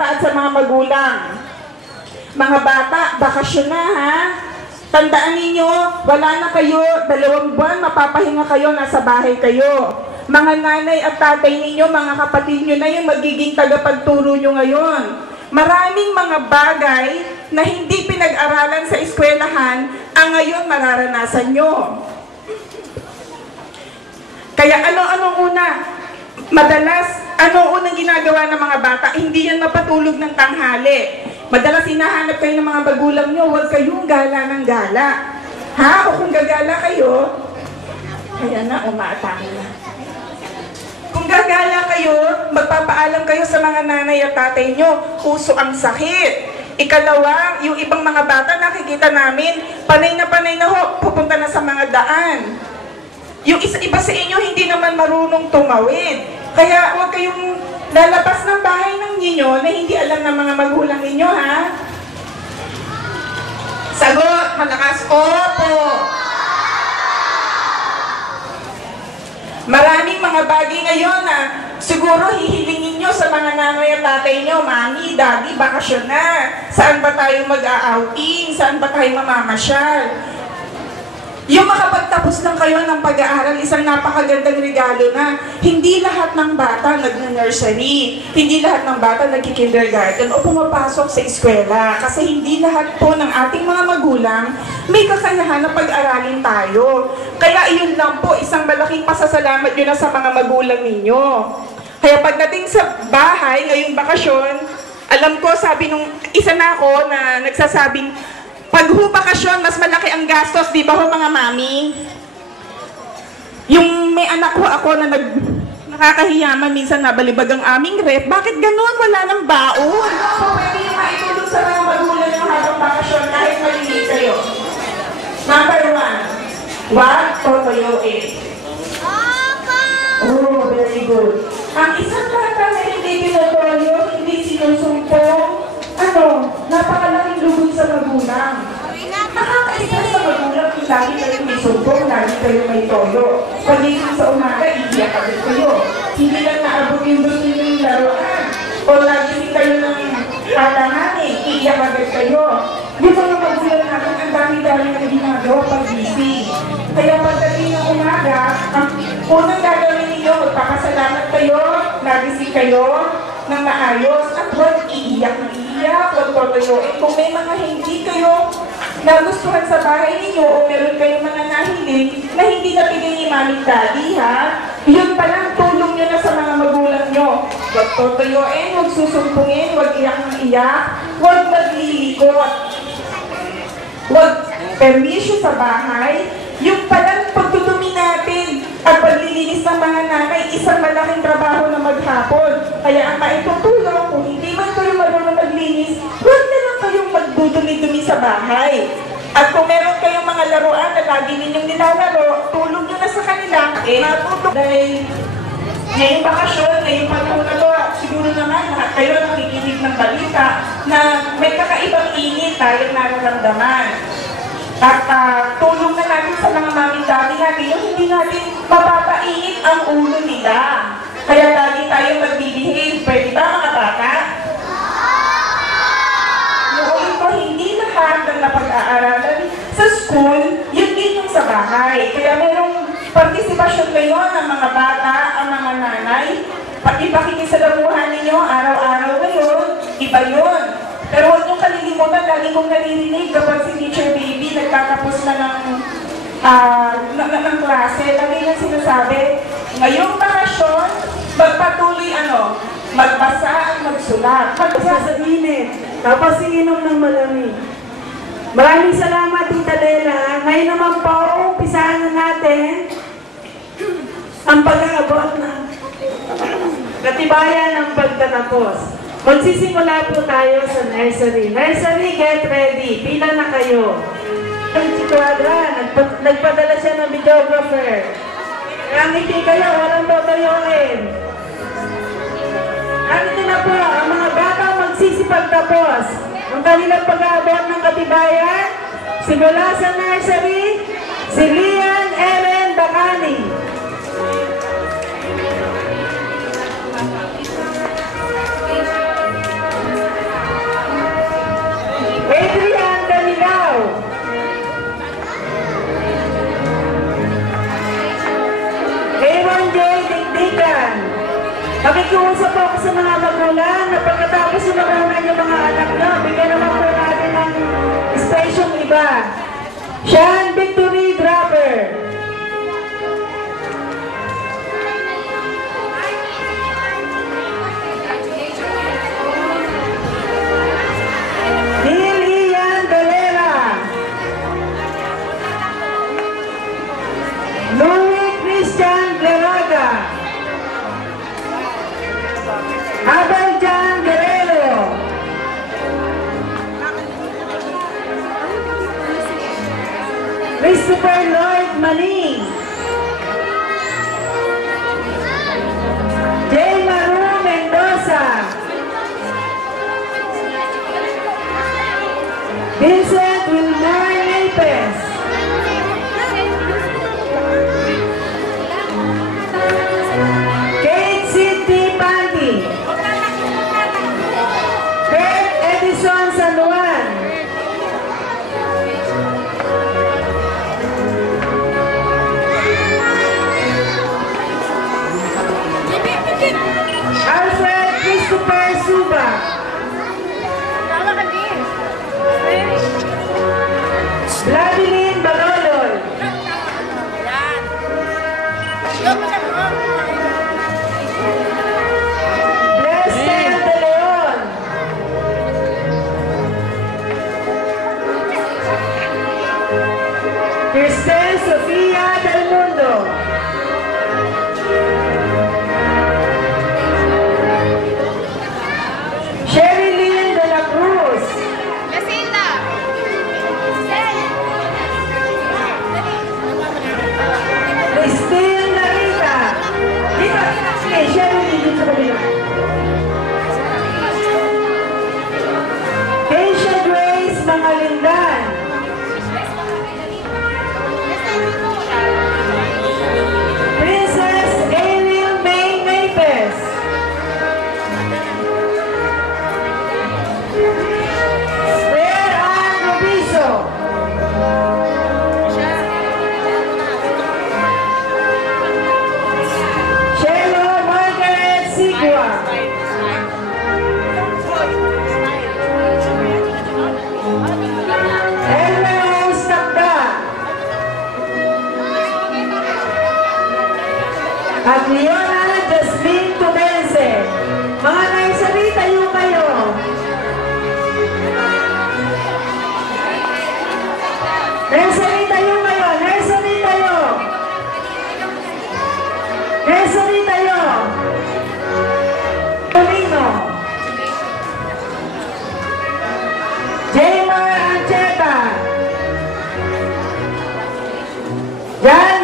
At sa mga magulang. Mga bata, bakasyon na ha. Tandaan ninyo, wala na kayo, 2 buwan, mapapahinga kayo, nasa bahay kayo. Mga nanay at tatay ninyo, mga kapatid nyo na yung magiging tagapagturo nyo ngayon. Maraming mga bagay na hindi pinag-aralan sa eskwelahan, ang ngayon mararanasan nyo. Kaya anong una? Madalas, anong unang ginagawa ng mga bata? Hindi yan mapatulog ng tanghali. Madalas hinahanap kayo ng mga magulang nyo, huwag kayong gala ng gala. Ha? O kung gagala kayo, kaya na, umaatake na. Kung gagala kayo, magpapaalam kayo sa mga nanay at tatay nyo, puso ang sakit. Ikalawa, yung ibang mga bata nakikita namin, panay na ho, pupunta na sa mga daan. Yung iba sa inyo hindi naman marunong tumawid. Kaya huwag kayong lalabas ng bahay ng ninyo na hindi alam ng mga magulang ninyo, ha? Sagot, malakas, opo. Maraming mga bagay ngayon na siguro hihilingin nyo sa mga nanay at tatay nyo, mami, daddy, bakasyon na. Saan ba tayo mag-a-outing? Saan ba tayo mamamasyal? Yung makapagtapos lang kayo ng pag-aaral, isang napakagandang regalo na. Hindi lahat ng bata nag-nursery, hindi lahat ng bata nag-kindergarten o pumapasok sa eskwela. Kasi hindi lahat po ng ating mga magulang may kakayahan na pag-aralin tayo. Kaya iyon lang po, isang malaking pasasalamat yun na sa mga magulang ninyo. Kaya pagdating sa bahay, ngayong bakasyon, alam ko, sabi nung isa na ako na nagsasabing, pag bakasyon, mas malaki ang gastos, di ba ho mga mami? Yung may anak ko ako na nakakahiyaman, minsan nabalibag ang aming ref. Bakit ganun? Wala ng baon. So, pwede yung maitulong sa mga magulang yung habang bakasyon kahit maliliit kayo. Number 1, what? Totoyoin. Oh, very good. Ang isang bata na hindi tinotoyo, hindi sinusumpong, napakalaking lugod sa magulang. Nakakaisa sa magulang kung lagi kayo may sumpong, lagi kayo may toyo. Pag-isip sa umaga, iiyak agad kayo. Hindi lang naabot yung gusto nyo yung laruan. O lagi kayo ng halanganin, iiyak agad kayo. Yung mga magulang natin, ang dami-dami na ginagawa pag-isip. Kaya pagdating ng umaga, ang unang gagawin ninyo, magpapasalamat kayo, nagising kayo ng maayos, at huwag iiyak ng iiyak, huwag totoyoin. Kung may mga hindi kayo nagustuhan sa bahay ninyo o meron kayong mga nahiling na hindi nabigay ni mami daddy, ha? Yun palang tulong nyo na sa mga magulang nyo. Huwag totoyoin, huwag susumpungin, huwag iyak ng iyak, huwag maglilikot, huwag permisyo sa bahay. Yung palang pagtutumi natin at paglilinis ng mga nanay, isang malaking trabaho na maghapon. Kaya ang maitutulong, kung hindi man kayo marunong maglinis, huwag na lang kayong magdudumi-dumi sa bahay. At kung meron kayong mga laruan na lagi ninyong nilalaro, tulong nyo na sa kanila. Matutulong. Dahil ngayong bakasyon, ngayong panahon na to, siguro naman lahat kayo nakikinig ng balita na may kakaibang init tayong nararamdaman. At tulong na natin sa mga mami-dami natin yung hindi natin mapapainit ang ulo nila. Kaya lagi tayong magbibihave. Pwede ba mga bata? Noon ko, hindi lahat ng napag-aaralan sa school, yun din yung sa bahay. Kaya merong partisipasyon ngayon ng mga bata, ang mga nanay. Pati pakikisalamuhan ninyo, araw-araw ngayon, iba yun. Pero huwag niyong kalilimutan, lagi kong naririnig kapag si Teacher Baby nagtatapos na ng klase, lagi nang sinasabi, ngayong bakasyon, magpatuloy magbasa at magsulat. Magbasa sa init, tapos iinom ng malamig. Maraming salamat, Tita Lela. Ngayon naman po, umpisahan na natin ang pag-aabot ng katibayan ng pagtatapos. Magsisimula po tayo sa nursery. Nursery, get ready. Pila na kayo. Si Quadra, nagpadala siya ng videographer. Ngiti kayo, walang totoyoin. Andito na po, ang mga bata magsisipagtapos. Ang kanilang pag-aabot ng katibayan, simula sa nursery, si Lian Ellen Bacani. nakikiusap ako sa mga magulang na pagkatapos sumagunan yung mga anak nyo, bigyan naman po natin ng space yung iba. Sean Victory Dropper. Neil Ian Galera. Louis Christian Gleraga. Abel Jan Guerrero. Christopher Lloyd Maning. J. Maru Mendoza. Vincent Wilmar Nepes. Kate City Panty. Bert Edison San Juan. Alfred Christopher Suba. Vladimir Balolol. Lester De Leon. Kirsten Sofia Del Mundo. Sherilyn De La Cruz. Christine Narita. Dito, sige, Sherilyn dito sa kabila. Keisha Grace Mangalindan. Princess Ariel May Mapes. Claire Ann Robiso. Shelo Margaret Sigua. Elmer Ostakda. At Leona Jasmine Tumense. Mga nursery, tayo kayo. Nursery tayo kayo. Nursery tayo. Nursery tayo. Tumino. Jaymar Ancheta. Jan